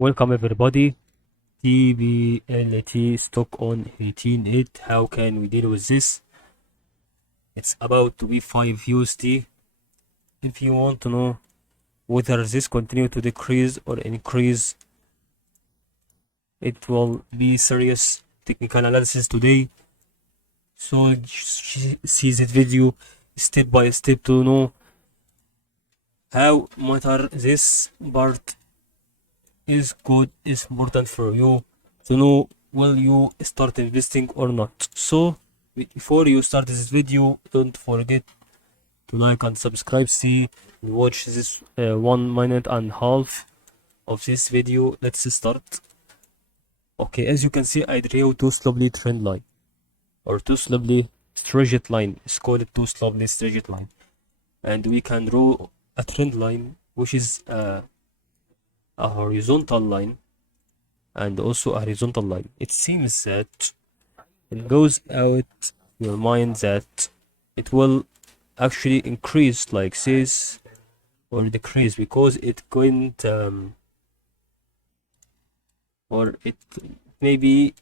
Welcome everybody. TBLT stock on 18.8. How can we deal with this? It's about to be 5 USD. If you want to know whether this continue to decrease or increase, it will be serious technical analysis today. So see this video step by step to know how matter this part is important for you to know will you start investing or not. So before you start this video, don't forget to like and subscribe. See and watch this 1 minute and a half of this video. Let's start. Okay, as you can see, I drew two slowly trend line or two slowly straight line. It's called two slowly straight line, and we can draw a trend line which is a horizontal line and also a horizontal line. It seems that it goes out your mind that it will actually increase like this or decrease because it went or it may be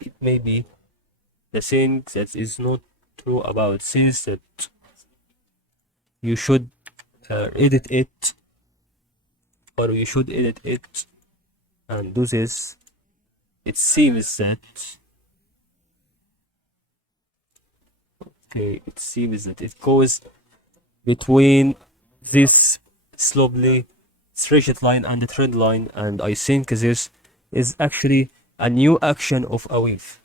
the thing that is not true about this, that you should edit it, or you should edit it and do this. It seems that it goes between this slowly straight line and the trend line, and I think this is actually a new action of a wave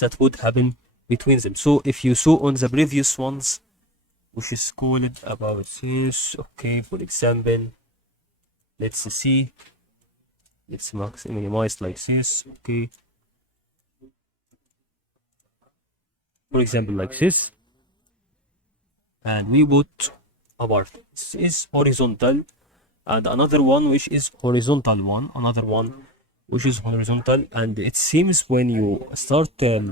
that would happen between them. So if you saw on the previous ones, which is called about this, okay, for example, let's see, let's minimize like this, okay, for example like this, and we put apart. This is horizontal, and another one which is horizontal one, another one which is horizontal, and it seems when you start to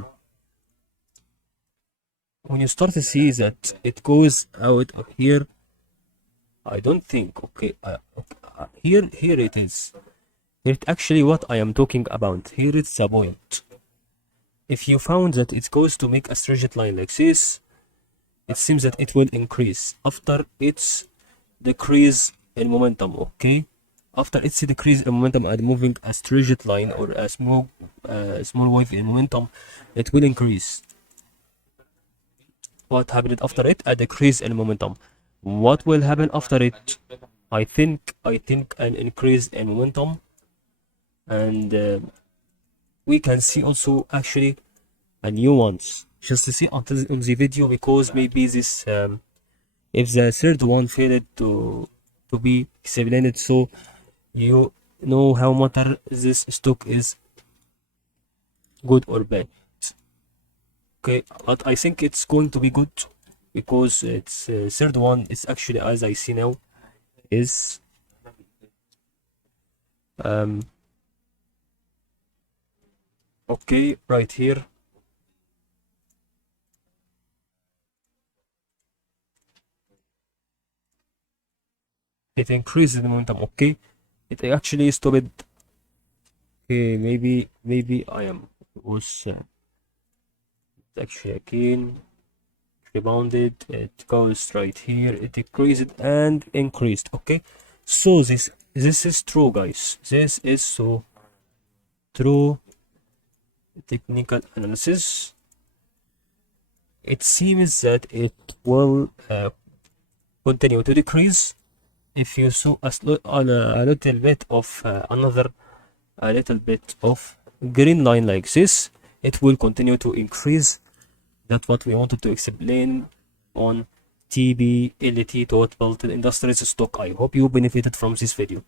see that it goes out of here, I don't think, okay, here it is. It actually what I am talking about here is the point. If you found that it goes to make a straight line like this, it seems that it will increase after its decrease in momentum. Okay, after its decrease in momentum and moving a straight line or a small wave in momentum, it will increase. What happened after it? A decrease in momentum. What will happen after it? I think an increase in momentum, and we can see also actually a new ones. Just to see until on the video, because maybe this if the third one failed to be explained, so you know how matter this stock is good or bad. Okay, but I think it's going to be good because its third one is actually, as I see now, is okay, right here. It increases the momentum. Okay, it actually stopped. Okay, maybe I was actually again rebounded. It goes right here. It decreased and increased. Okay, so this is true, guys. This is so true. Technical analysis. It seems that it will continue to decrease. If you saw a little bit of a little bit of green line like this, it will continue to increase. That's what we wanted to explain on TBLT, Toughbuilt Industries stock. I hope you benefited from this video.